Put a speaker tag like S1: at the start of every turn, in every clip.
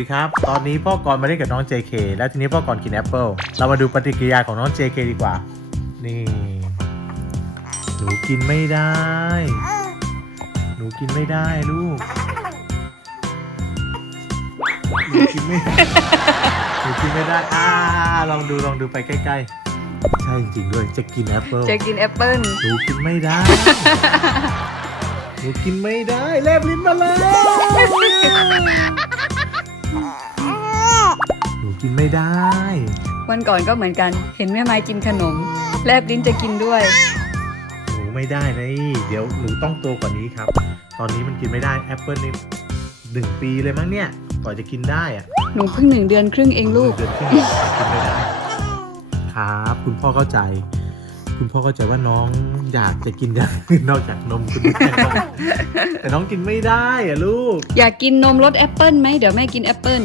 S1: ดีครับตอนนี้พ่อกรมาเล่นกับน้อง JK และทีนี้พ่อกรกินแอปเปิลเรามาดูปฏิกิริยาของน้อง JK ดีกว่านี่หนูกินไม่ได้หนูกินไม่ได้ลูกหนูกินไม่ได้หนูกินไม่ได้ลองดูไปใกล้ๆใช่จริงด้วยจะกินแอปเปิลหนูกินไม่ได้หนูกินไม่ได้แลบลิ้นมาเลยหนูกินไม่ได้
S2: วันก่อนก็เหมือนกันเห็นแม่ไม้กินขนมแลบลิ้นจะกินด้วย
S1: หนูไม่ได้นะเดี๋ยวหนูต้องโตกว่านี้ครับตอนนี้มันกินไม่ได้แอปเปิลนี่1 ปีเลยมั้งเนี่ยก่อนจะกินได้อะ
S2: หนูเพิ่ง1 เดือนครึ่งเองลูก
S1: 1 เดือนครึ่งกินไม่ได้ครับคุณพ่อเข้าใจว่าน้องอยากจะกินอย่างอื่นนอกจากนมคุณแม่แต่น้องกินไม่ได้อะลูก
S2: อยากกินนมรสแอปเปิลไหมเดี๋ยวแม่กินแอปเปิล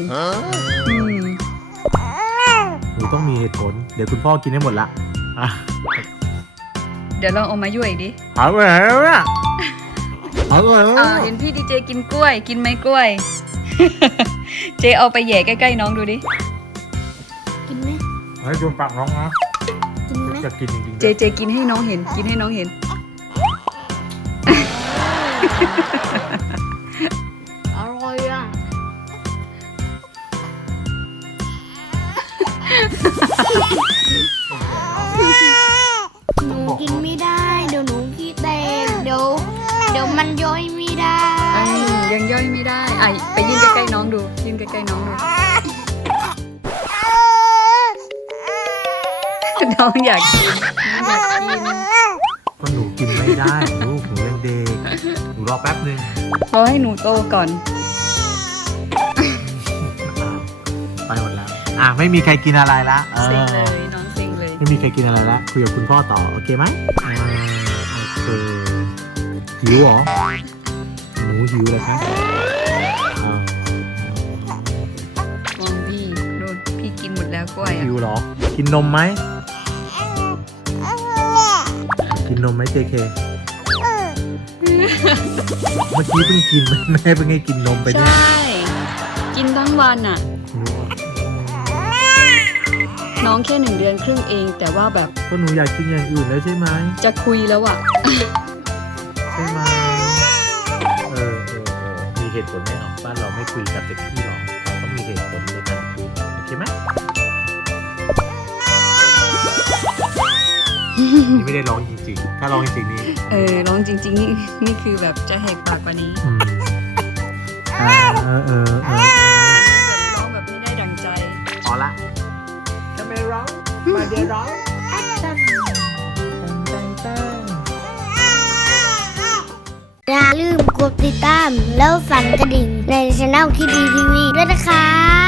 S1: หนูต้องมีเหตุผลเดี๋ยวคุณพ่อกินให้หมดละ
S2: เดี๋ยวลองเอามายั่วอีกดิ
S1: หายไปไหนแล้วเนี่ยหายไปไหนแล้ว
S2: เห็นพี่ดีเจกินกล้วยกินไหมกล้วย เจเอาไปแย่ใกล้ๆน้องดูดิ
S3: กินไหม
S1: ให้ดูปากน้องนะ
S3: กินไหม
S1: จะกินจริงๆ
S2: เจกินให้น้องเห็นกินให้น้องเห็น
S3: อร่อยอ่ะหนูกินไม่ได้เดี๋ยวหนูขี้แตกเดี๋ยวมันย่อยไม่ได้
S2: ยังย่อยไม่ได้ไปยื่นใกล้ๆน้องดูยื่นใกล้ๆน้องดูน้องอยากกิน
S1: ก็หนูกินไม่ได้ลูกหนูยังเด็กหนูรอแป๊บนึง
S2: รอให้หนูโตก่อน
S1: ไปหมดแล้วไม่มีใครกินอะไรละ
S2: เซ็งเลยน้องเซ็งเลย
S1: ไม่มีใครกินอะไรละคุยกับคุณพ่อต่อโอเคไหมโอเคหิวเหรอหนูหิวเลยครับ
S2: มองพี่ดูพี่กินหมดแล้วกล้วย
S1: หิวเหรอกินนมไหมกินนมไหม JK เมื่อกี้เพิ่งกินแม่เพิ่งให้กินนมไปเนี่ย
S2: ใช่กินทั้งวันอ่ะน้องแค่1 เดือนครึ่งเองแต่ว่าแบบ
S1: ก็หนูอยากกินอย่างอื่นแล้วใช่ไหม
S2: จะคุยแล้วอ่ะ
S1: ใช่ไหมมีเหตุผลไหมบ้านเราไม่คุยกับเด็กพี่หรอกเราต้องมีเหตุผลในการคุยโอเคไหมนี่ไม่ได้ร้องจริงๆถ้าร้องจริงๆนี่
S2: ร้องจริงๆนี่คือแบบจะแหกปากกว่านี้ร้องแบบไม่ได้ดั่งใจ
S1: พอละทำไมร้องมาเดี๋ยวร้องแอคชั่น
S3: อย่าลืมกดติดตามแล้วสั่นกระดิ่งในช่องที่ดีทีวีด้วยนะคะ